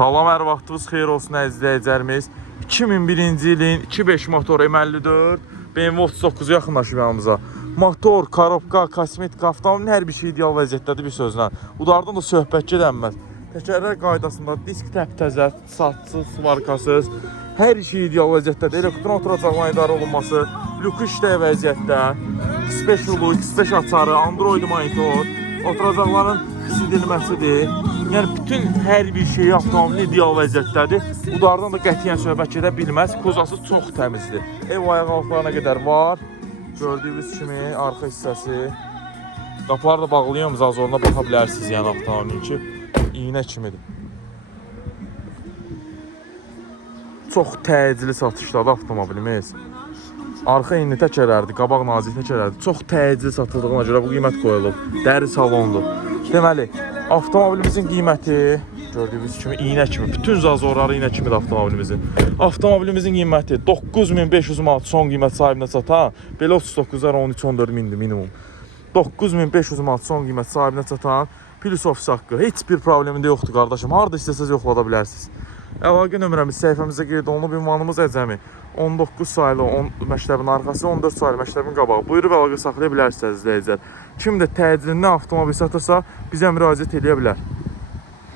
Salam, hər vaxtınız xeyir olsun əziz izləyicilərimiz. 2001-ci ilin 2.5 motor M54 BMW 39 yaxınlaşıb yanımıza. Motor, korobka, kosmetik, avtomobilin hər bir şey ideal vəziyyətdədir bir sözlə. Udardan da söhbət gedənməz. Təkərlər qaydasında disk təptəzə, satsız, svarkasız, hər şey ideal vəziyyətdədir. Elektron oturacaqların idarə olunması, lüku işləyə vəziyyətdə, X5 ulu, X5 açarı, Android monitor, oturacaqların sildirməsidir. Yəni bütün hər bir şey avtomobilin ideal vəziyyətdədir. Udardan da qətiyyən söhbət gedə bilməz. Kozası çox təmizdir. Ev ayaq altlarına qədər var. Gördüyünüz kimi arxa hissəsi. Qapıları da bağlayıyorum, zazoruna baxa bilərsiniz yəni avtomobilin ki, iynə kimidir. Çox təcili satışdadır avtomobilimiz. Arxa enli təkərlərdir, qabaq nazik təkərlərdir. Çox təcili satıldığına görə bu qiymət qoyulub. Dəri salondur. Deməli, avtomobilimizin qiyməti gördüyünüz kimi iynə kimi, bütün zazorları iynə kimidir avtomobilimizin. Avtomobilimizin qiyməti 9500 manat son qiymət sahibinə çatan, belə 39'lar 13-14 mindir minimum. 9500 manat son qiymət sahibinə çatan, plus ofis haqqı. Heç bir problemində yoxdur qardaşım. Harada istəsəz yoxlada bilərsiniz. Əlaqə nömrəmiz səhifəmizdə qeyd olunub, ünvanımız Əcəmi. 19 sayılı məktəbin arxası, 14 sayılı məktəbin qabağı. Buyurub əlaqə saxlaya bilərsiniz izləyicilər. Kim də təcilindən avtomobil satırsa bizə müraciət edə bilər.